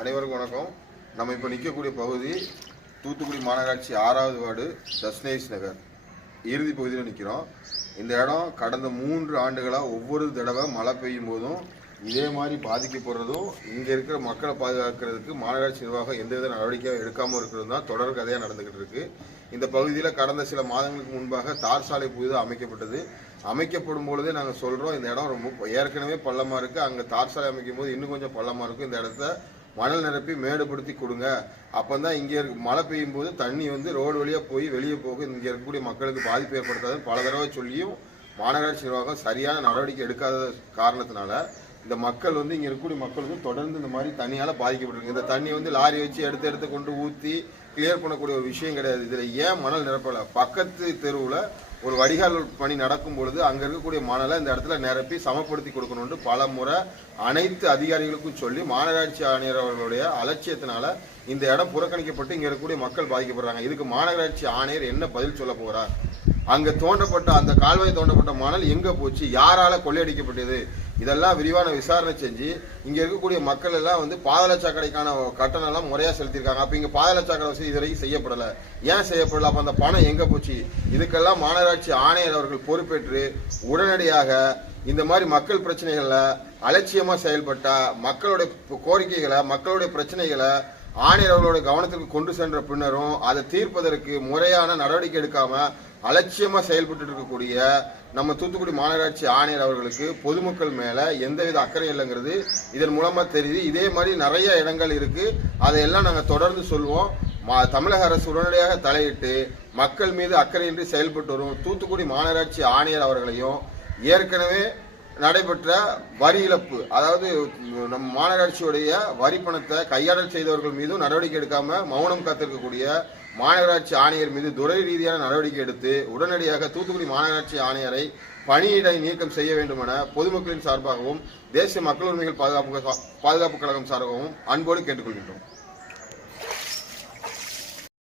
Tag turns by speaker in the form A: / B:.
A: அனைவருக்கும் வணக்கம். நம்ம இப்போ நிற்கக்கூடிய பகுதி தூத்துக்குடி மாநகராட்சி ஆறாவது வார்டு தஸ்னேஷ் நகர். இறுதி பகுதியில் நிற்கிறோம் இந்த இடம் கடந்த மூன்று ஆண்டுகளாக ஒவ்வொரு தடவை மழை பெய்யும் போதும் இதே மாதிரி பாதிக்கப்படுறதும் இங்கே இருக்கிற மக்களை பாதுகாக்கிறதுக்கு மாநகராட்சி நிர்வாகம் எந்தவித நடவடிக்கையும் எடுக்காமல் இருக்கிறது தான் தொடர் கதையாக நடந்துக்கிட்டு இருக்கு. இந்த பகுதியில் கடந்த சில மாதங்களுக்கு முன்பாக தார் சாலை புதிதாக அமைக்கப்பட்டது. அமைக்கப்படும் பொழுதே நாங்கள் சொல்கிறோம் இந்த இடம் ரொம்ப ஏற்கனவே பள்ளமாக இருக்குது அங்கே தார் சாலை அமைக்கும் போது இன்னும் கொஞ்சம் பள்ளமாக இருக்கும். இந்த இடத்த மணல் நிரப்பி மேடுபடுத்தி கொடுங்க. அப்போ தான் இங்கே இருக்க மழை பெய்யும் போது தண்ணி வந்து ரோடு வழியாக போய் வெளியே போக இங்கே இருக்கக்கூடிய மக்களுக்கு பாதிப்பு ஏற்படுத்தாதுன்னு பல தடவை சொல்லியும் மாநகராட்சி நிர்வாகம் சரியான நடவடிக்கை எடுக்காத காரணத்தினால இந்த மக்கள் வந்து இங்கே இருக்கக்கூடிய மக்கள் வந்து தொடர்ந்து இந்த மாதிரி தண்ணியால் பாதிக்கப்பட்டிருக்கு. இந்த தண்ணி வந்து லாரி வச்சு எடுத்து எடுத்து கொண்டு ஊற்றி கிளியர் பண்ணக்கூடிய ஒரு விஷயம் கிடையாது. இதில் ஏன் மணல் நிரப்பலை? பக்கத்து தெருவில் ஒரு வடிகால் பணி நடக்கும் பொழுது அங்கே இருக்கக்கூடிய மணலை இந்த இடத்துல நிரப்பி சமப்படுத்தி கொடுக்கணும்னு பல முறை அனைத்து அதிகாரிகளுக்கும் சொல்லி மாநகராட்சி ஆணையர் அவர்களுடைய அலட்சியத்தினால இந்த இடம் புறக்கணிக்கப்பட்டு இங்கே இருக்கக்கூடிய மக்கள் பாதிக்கப்படுறாங்க. இதுக்கு மாநகராட்சி ஆணையர் என்ன பதில் சொல்ல போகிறார்? அங்க தோண்டப்பட்ட அந்த கால்வாய் தோண்டப்பட்ட மணல் எங்க போச்சு? யாரால கொள்ளையடிக்கப்பட்டது? இதெல்லாம் விரிவான விசாரணை செஞ்சு இங்க இருக்கக்கூடிய மக்கள் எல்லாம் வந்து பாதாள சாக்கடைக்கான கட்டணம் எல்லாம் முறையா செலுத்திருக்காங்க அப்ப இங்க பாதாள சாக்கடை வசதி இதுவரைக்கும் செய்யப்படல. ஏன் செய்யப்படல? அப்ப அந்த பணம் எங்க போச்சு? இதுக்கெல்லாம் மாநகராட்சி ஆணையர் அவர்கள் பொறுப்பேற்று உடனடியாக இந்த மாதிரி மக்கள் பிரச்சனைகளில் அலட்சியமா செயல்பட்டா மக்களுடைய கோரிக்கைகளை மக்களுடைய பிரச்சனைகளை ஆணையர் அவர்களோட கவனத்திற்கு கொண்டு சென்ற பின்னரும் அதை தீர்ப்பதற்கு முறையான நடவடிக்கை எடுக்காம அலட்சியமா செயல்பட்டு இருக்கக்கூடிய நம்ம தூத்துக்குடி மாநகராட்சி ஆணையர் அவர்களுக்கு பொதுமக்கள் மேல எந்தவித அக்கறை இல்லைங்கிறது இதன் மூலமா தெரியுது. இதே மாதிரி நிறைய இடங்கள் இருக்கு. அதையெல்லாம் நாங்க தொடர்ந்து சொல்லுவோம் மா- தமிழக அரசு உடனடியாக தலையிட்டு மக்கள் மீது அக்கறையின்றி செயல்பட்டு வரும் தூத்துக்குடி மாநகராட்சி ஆணையர் அவர்களையும் ஏற்கனவே நடைபெற்ற வரி இழப்பு அதாவது நம் மாநகராட்சியுடைய வரி பணத்தை கையாடல் செய்தவர்கள் மீதும் நடவடிக்கை எடுக்காம மௌனம் காத்திருக்கக்கூடிய மாநகராட்சி ஆணையர் மீது துறை ரீதியான நடவடிக்கை எடுத்து உடனடியாக தூத்துக்குடி மாநகராட்சி ஆணையரை பணியிடை நீக்கம் செய்ய வேண்டும் என பொதுமக்களின் சார்பாகவும் தேசிய மக்கள் உரிமைகள் பாதுகாப்பு பாதுகாப்பு கழகம் சார்பாகவும் அன்போடு கேட்டுக்கொள்கின்றோம்.